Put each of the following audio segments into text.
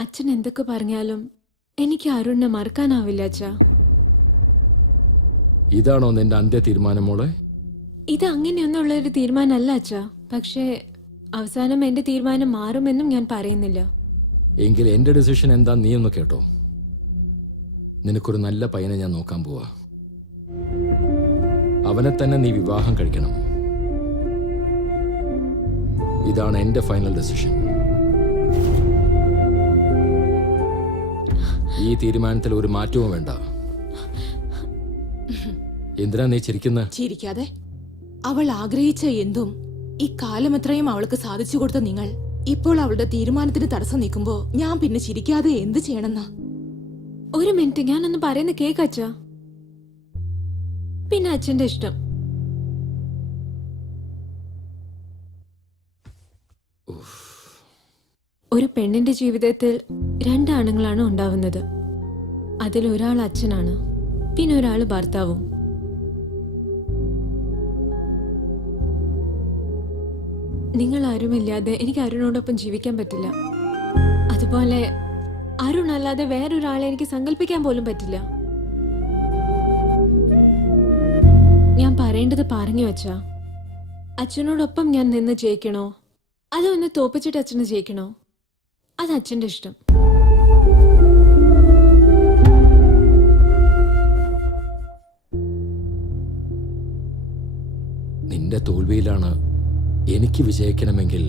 അച്ഛൻ എന്തൊക്കെ പറഞ്ഞാലും എനിക്ക് അരുണിനെ മറക്കാനാവില്ല അച്ഛാ. ഇതാണോ നിന്റെ അന്ത്യ തീരുമാനം മോളെ? ഇത് അങ്ങനെയൊന്നുള്ള ഒരു തീരുമാനമല്ല അച്ഛാ. പക്ഷേ അവസാനം എന്റെ തീരുമാനം മാറുമെന്നും ഞാൻ പറയുന്നില്ല. എങ്കിൽ എന്റെ ഡിസിഷൻ എന്താ നീ ഒന്ന് കേട്ടോ. നിനക്കൊരു നല്ല പയ്യനെ ഞാൻ നോക്കാൻ പോവാ. അവനെ തന്നെ നീ വിവാഹം കഴിക്കണം. ഇതാണ് എന്റെ ഫൈനൽ ഡിസിഷൻ. ഈ തീരുമാനത്തിൽ ഒരു മാറ്റവും വേണ്ട. എന്തിനാ നീ ചിരിക്കാതെ. അവൾ ആഗ്രഹിച്ച എന്തും ഇക്കാലമത്രയും അവൾക്ക് സാധിച്ചു കൊടുത്ത നിങ്ങൾ ഇപ്പോൾ അവളുടെ തീരുമാനത്തിന് തടസ്സം നിൽക്കുമ്പോ ഞാൻ പിന്നെ ചിരിക്കാതെ എന്ത് ചെയ്യണമെന്നാ? ഒരു മിനിറ്റ്, ഞാനൊന്ന് പറയുന്ന കേക്ക് അച്ഛാ. പിന്നെ അച്ഛന്റെ ഇഷ്ടം. ഒരു പെണ്ണിന്റെ ജീവിതത്തിൽ രണ്ടാണുങ്ങളാണ് ഉണ്ടാവുന്നത്. അതിലൊരാൾ അച്ഛനാണ്, പിന്നെ ഒരാൾ ഭർത്താവും. നിങ്ങൾ ആരുമില്ലാതെ എനിക്ക് അരുണോടൊപ്പം ജീവിക്കാൻ പറ്റില്ല. അതുപോലെ അരുൺ അല്ലാതെ വേറൊരാളെ എനിക്ക് സങ്കല്പിക്കാൻ പോലും പറ്റില്ല. ഞാൻ പറയേണ്ടത് പറഞ്ഞു വച്ചാ, അച്ഛനോടൊപ്പം ഞാൻ നിന്ന് ജയിക്കണോ അതോ ഒന്ന് തോപ്പിച്ചിട്ട് അച്ഛന് ജയിക്കണോ? അത് അച്ഛന്റെ ഇഷ്ടം. നിന്റെ തോൽവിയിലാണ് എനിക്ക് വിജയിക്കണമെങ്കിൽ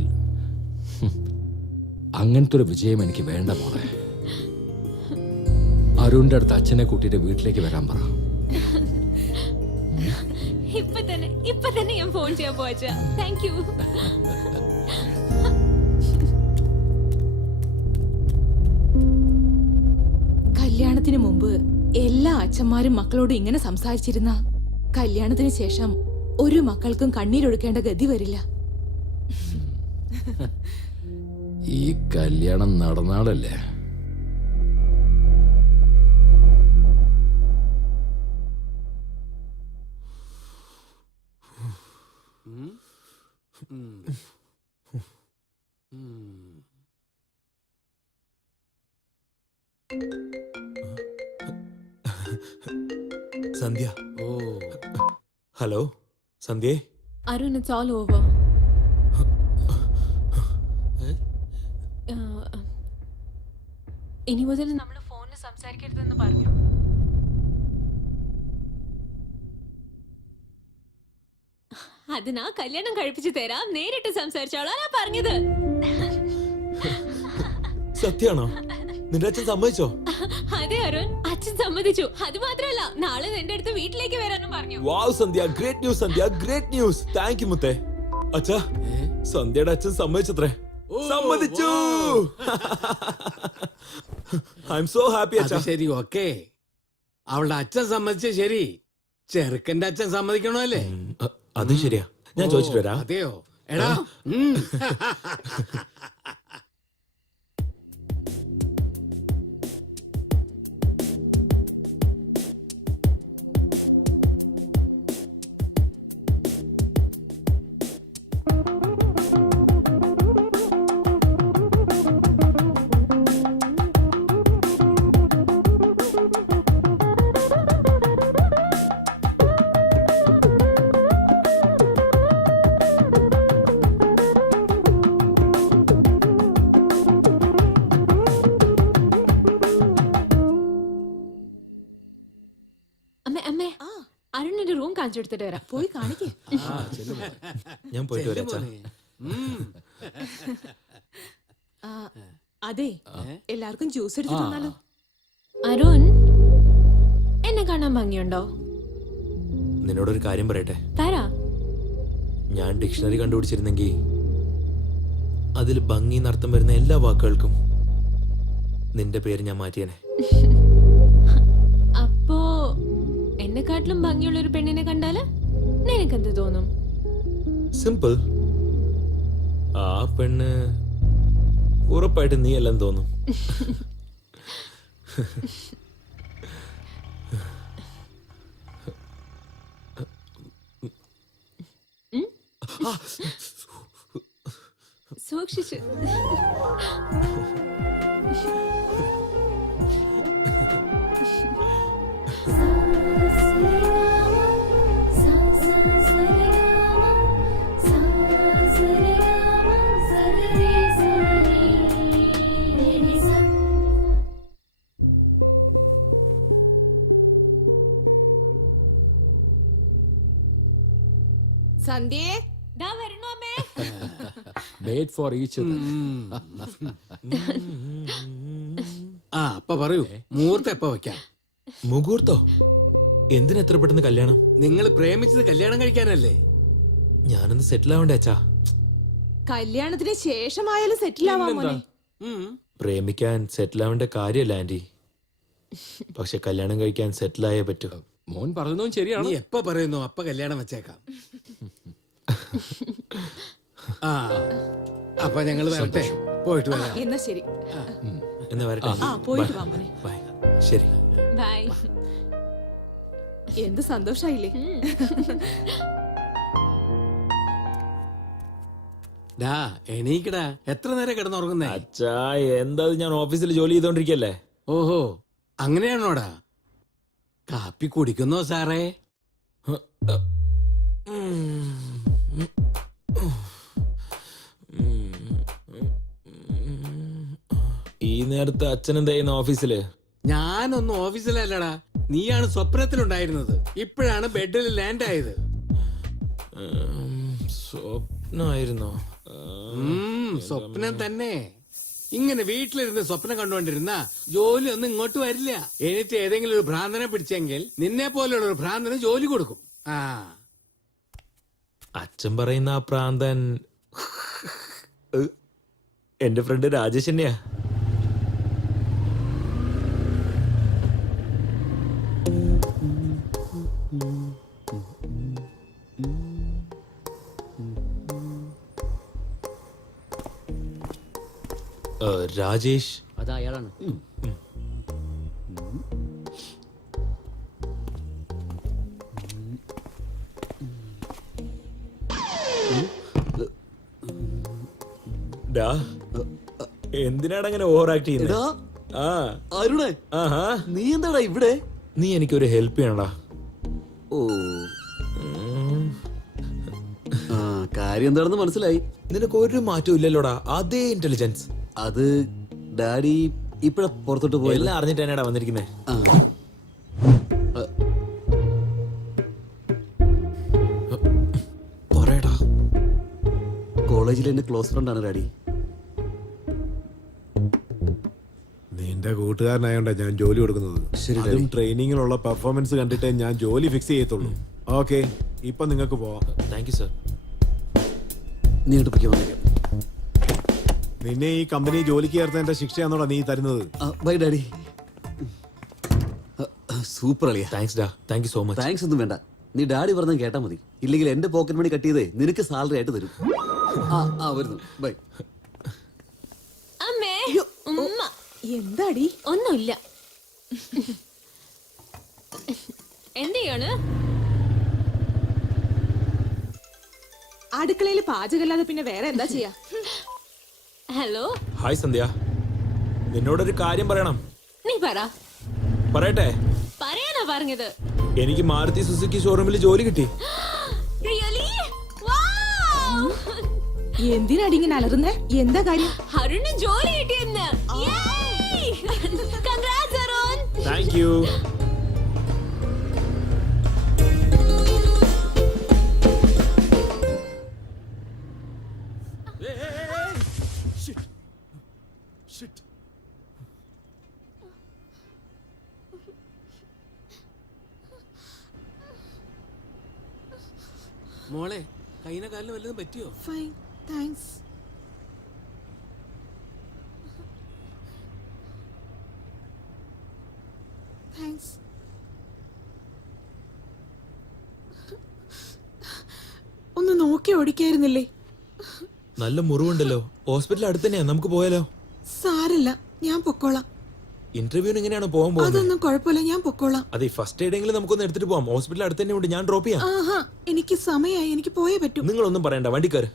അങ്ങനത്തെ ഒരു വിജയം എനിക്ക് വേണ്ട മോളെ. അരുണിന്റെ അടുത്ത് അച്ഛനെ കൂട്ടിയിട്ട് വീട്ടിലേക്ക് വരാൻ പറ. ഇപ്പൊ തന്നെ ഞാൻ ഫോൺ ചെയ്യാൻ പോവാ. Thank you. കല്യാണത്തിന് മുമ്പ് എല്ലാ അച്ഛന്മാരും മക്കളോട് ഇങ്ങനെ സംസാരിച്ചിരുന്ന കല്യാണത്തിന് ശേഷം ഒരു മക്കൾക്കും കണ്ണീരൊഴുക്കേണ്ട ഗതി വരില്ല. ഈ കല്യാണം നടന്നാളല്ലേ? സന്ധ്യ. ഹലോ സന്ധ്യേ. Arun, it's all over. ഇനി മുതൽ നമ്മൾ ഫോണിൽ സംസാരിക്കരുതെന്ന് പറഞ്ഞു. അതിനാ കല്യാണം കഴിപ്പിച്ചു തരാം, നേരിട്ട് സംസാരിച്ചോളാ പറഞ്ഞത്. സത്യാണോ? നിന്റെ അച്ഛൻ സമ്മതിച്ചോ? അതെ അരുൺ, അച്ഛൻ സമ്മതിച്ചു. അത് മാത്രമല്ല, നാളെ എന്റെ അടുത്ത് വീട്ടിലേക്ക് വരാനും പറഞ്ഞു. Wow Sandhya, great news Sandhya, great news. Thank you മുത്തേ. അച്ഛാ, സന്ധ്യയുടെ അച്ഛൻ സമ്മതിച്ചത്രേ. സമ്മതിച്ചു. ഐ എം സോ ഹാപ്പി അച്ഛാ. ശരി, ഓക്കേ. അവളുടെ അച്ഛൻ സമ്മതിച്ച ശരി, ചെറുക്കന്റെ അച്ഛൻ സമ്മതിക്കണോ? അത് ശരിയാ. ഞാൻ ചോദിച്ചിട്ട് വരാം. അതെയോ? എടാ, അരുണിന്റെ റൂം കാണിച്ചു കൊടുത്തിട്ട് വരാം. പോയി കാണിക്കേ. ഞാൻ പോയിട്ട് വരാം അച്ഛാ. അതെ, എല്ലാവർക്കും ജ്യൂസ് എടുത്തു തന്നാലോ? അരുൺ, എന്നെ കാണാൻ ഭംഗിയുണ്ടോ? നിന്നോടൊരു കാര്യം പറയട്ടെ. തരാ. ഞാൻ ഡിക്ഷണറി കണ്ടുപിടിച്ചിരുന്നെങ്കിൽ അതിൽ ഭംഗി എന്നർത്ഥം വരുന്ന എല്ലാ വാക്കുകൾക്കും നിന്റെ പേര് ഞാൻ മാറ്റിയേനെ. അപ്പോ എന്നെക്കാട്ടിലും ഭംഗിയുള്ള ഒരു പെണ്ണിനെ കണ്ടാല് നിനക്കെന്ത് തോന്നും? സിമ്പിൾ. ആ പെണ്ണ് ഉറപ്പായിട്ട് നീ എല്ലാം തോന്നും. സൂക്ഷിച്ചു. സന്ധ്യേ, ദാ വരണു അമ്മേ. വെയിറ്റ് ഫോർ ഈച്ച് ആ അപ്പ പറയൂ, മുഹൂർത്തം എപ്പ വെക്കാം? മുഹൂർത്തോ? എന്തിനാ എത്ര പെട്ടെന്ന് കല്യാണം? നിങ്ങൾ പ്രേമിച്ചത് കല്യാണം കഴിക്കാനല്ലേ? ഞാനൊന്ന് സെറ്റിൽ ആവണ്ടേ അച്ഛാ? കല്യാണത്തിന് ശേഷമായാലും സെറ്റിൽ ആവാൻ മോനെ. ഉം. പ്രേമിക്കാൻ സെറ്റിൽ ആവേണ്ട കാര്യമല്ല ആന്റി, പക്ഷെ കല്യാണം കഴിക്കാൻ സെറ്റിൽ ആയേ പറ്റൂ. മോൻ പറഞ്ഞതും ശരിയാണ്. നീ എപ്പ പറയുന്നു അപ്പ കല്യാണം വെച്ചേക്കാം. ആ അപ്പൊ ഞങ്ങൾ വരട്ടെ, പോയിട്ട് വരാം. എന്നാ ശരി. എന്ന് വരട്ടെ. ആ പോയിട്ട് വാ മോനെ. ബൈ. ശരി. ബൈ. എന്ത് സന്തോഷായില്ലേ? ഡാ എണീക്കടാ, എത്ര നേരം കിടന്നുറങ്ങുന്നേ? അച്ഛാ എന്താ ഇത്, ഞാൻ ഓഫീസിൽ ജോലി ചെയ്തോണ്ടിരിക്കല്ലേ. ഓഹോ അങ്ങനെയാണോടാ? കാപ്പി കുടിക്കുന്നോ സാറേ? ഈ നേരത്തെ അച്ഛൻ എന്താ ചെയ്യുന്ന ഓഫീസില്? ഞാനൊന്നും ഓഫീസിലല്ലടാ, നീയാണ് സ്വപ്നത്തിലുണ്ടായിരുന്നത്. ഇപ്പോഴാണ് ബെഡിൽ ലാൻഡ് ആയത്. സ്വപ്നമായിരുന്നോ? സ്വപ്നം തന്നെ. ഇങ്ങനെ വീട്ടിലിരുന്ന് സ്വപ്നം കണ്ടുകൊണ്ടിരുന്ന ജോലി ഒന്നും ഇങ്ങോട്ട് വരില്ല. എനിക്ക് ഏതെങ്കിലും ഒരു ഭ്രാന്തനെ പിടിച്ചെങ്കിൽ നിന്നെ പോലെയുള്ള ഒരു ഭ്രാന്തന് ജോലി കൊടുക്കും. ആ അച്ഛൻ പറയുന്ന ആ പ്രാന്തൻ എന്റെ ഫ്രണ്ട് രാജേഷ് തന്നെയാ. രാജേഷ് അതാ അയാളാണ്. എന്തിനാണ് അങ്ങനെ ഓവർ ആക്ട് ചെയ്യുന്നത്? ആ അരുണേ, ആഹാ, നീ എന്താടാ ഇവിടെ? നീ എനിക്കൊരു ഹെൽപ്പ് ചെയ്യണടാ. ഓ, ആ കാര്യം എന്താണെന്ന് മനസ്സിലായി. നിനക്ക് ഒരു മാറ്റവും ഇല്ലല്ലോടാ, അതേ ഇന്റലിജൻസ്. അത് ഡാഡി ഇപ്പഴ പുറത്തോട്ട് പോയല്ല. എല്ലാം അറിഞ്ഞിട്ട് തന്നെയാടാ വന്നിരിക്കുന്നേ. പറയടാ. കോളേജിൽ എന്റെ ക്ലോസ് ഫ്രണ്ട് ആണ് ഡാഡി. നിന്റെ കൂട്ടുകാരനായോണ്ടാ ഞാൻ ജോലി കൊടുക്കുന്നത്. ശരി, അതും ഡാഡി. ട്രെയിനിങ്ങിലുള്ള പെർഫോമൻസ് കണ്ടിട്ടേ ഞാൻ ജോലി ഫിക്സ് ചെയ്യത്തുള്ളൂ. ഓക്കെ, ഇപ്പൊ നിങ്ങൾക്ക് പോവാം. Thank you sir. നീ എടുപ്പിക്കാൻ വന്നേക്കാം. നിന്നെ ഈ കമ്പനി ജോലിക്ക് ചേർത്തതിന്റെ ശിക്ഷയാണോടാ നീ തരുന്നത്? By daddy. സൂപ്പർ അളിയാ. താങ്ക്സ് ഡാ, thank you so much. Thanks ഒന്നും വേണ്ട. നീ ഡാഡി പറഞ്ഞ കേട്ടാ മതി. ഇല്ലെങ്കിൽ എന്റെ പോക്കറ്റ് മണി കട്ട് ചെയ്തേ നിനക്ക് സാലറി ആയിട്ട് തരും. ആ വരുന്നു. ബൈ. അമ്മേ, ഉമ്മ. എന്താടി? ഒന്നുമില്ല. എന്ത് ചെയ്യാണ്? അടുക്കളയിൽ പാചകമല്ലാതെ പിന്നെ വേറെ എന്താ ചെയ്യാ? ഹലോ, ഹായ് സന്ധ്യ, നിന്നോടൊരു കാര്യം പറയണം. നീ പറ. പറയട്ടെ? പറയാനാ പറഞ്ഞത്. എനിക്ക് മാരുതി സുസുക്കി ഷോറൂമിൽ ജോലി കിട്ടി. Really? Wow! എന്തിനാടി ഇങ്ങനെ അലറുന്നേ? എന്താ കാര്യം? അരുണ് ജോലി കിട്ടിയെന്ന്. Congrats, അരുൺ. Thank you. മോളെ, കൈന കാലിന് വല്ലതും പറ്റിയോ? Fine, thanks. താങ്ക്സ്. ഒന്ന് നോക്കി ഓടിക്കായിരുന്നില്ലേ? നല്ല മുറിവുണ്ടല്ലോ, ഹോസ്പിറ്റൽ അടുത്ത് തന്നെയാ, നമുക്ക് പോയാലോ? സാരല്ല, ഞാൻ പൊക്കോളാം. ഇന്റർവ്യൂവിന് എങ്ങനെയാണ് പോകാൻ പോകുന്നത്? അതൊന്നും കുഴപ്പമില്ല, ഞാൻ പൊക്കോളാം. അതെ, ഫസ്റ്റ് എയ്ഡെങ്കിലും നമുക്കൊന്ന് എടുത്തിട്ട് പോവാം. ഹോസ്പിറ്റൽ അടുത്ത് തന്നെ ഉണ്ട്, ഞാൻ ഡ്രോപ്പ് ചെയ്യാം. ആഹാ, എനിക്ക് സമയമായി, എനിക്ക് പോയേ പറ്റൂ. നിങ്ങളൊന്നും പറയണ്ട, വണ്ടിക്കാര്.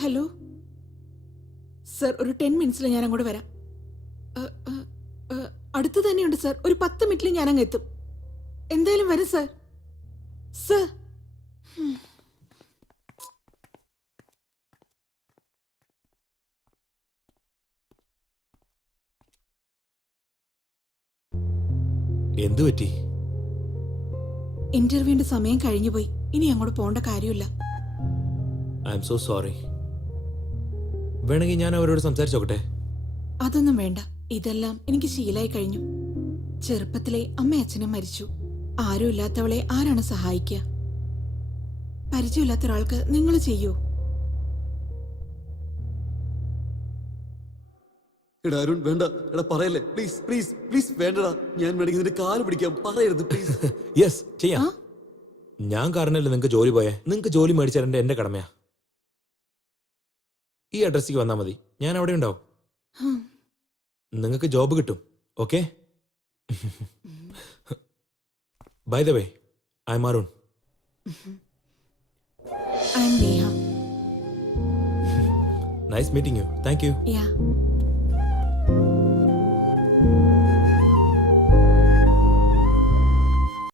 ഹലോ സർ, ഒരു 10 മിനിറ്റ്സിൽ ഞാൻ അങ്ങോട്ട് വരാം. അടുത്ത് തന്നെയുണ്ട് സർ. ഒരു 10 മിനിറ്റിൽ ഞാൻ അങ്ങ് എത്തും. എന്തായാലും വരും സർ. സർ, എന്തു പറ്റി? ഇന്റർവ്യൂവിന്റെ സമയം കഴിഞ്ഞു പോയി. ഇനി അങ്ങോട്ട് പോകേണ്ട കാര്യമില്ല. I M so sorry. വേണമെങ്കിൽ ഞാൻ അവരോട് സംസാരിച്ചോക്കട്ടെ? അതൊന്നും വേണ്ട. ഇതെല്ലാം എനിക്ക് ശീലായി കഴിഞ്ഞു. ചെറുപ്പത്തിലെ അമ്മ അച്ഛനും മരിച്ചു. ആരും ഇല്ലാത്തവളെ ആരാണ് സഹായിക്കുക? പരിചയമില്ലാത്ത ഒരാൾക്ക് നിങ്ങൾ ചെയ്യൂ? എടാ അരുൺ വേണ്ട, എടാ പറയല്ലേ പ്ലീസ് പ്ലീസ് പ്ലീസ് വേണ്ടടാ. ഞാൻ വേണമെങ്കിൽ നിന്റെ കാല് പിടിക്കാം, പറയരുത് പ്ലീസ്. യെസ്, ചെയ്യാം. ഞാൻ കാരണല്ലേ നിങ്ങൾക്ക് ജോലി പോയേ. നിങ്ങൾക്ക് ജോലി മേടിച്ചാൽ എന്റെ കടമയാ. ഈ അഡ്രസ്സിക്ക് വന്നാൽ മതി, ഞാൻ അവിടെ ഉണ്ടാവും. നിങ്ങൾക്ക് ജോബ് കിട്ടും. Okay? By the way, I am Arun. I am Neha. Nice meeting you. Thank you. Yeah.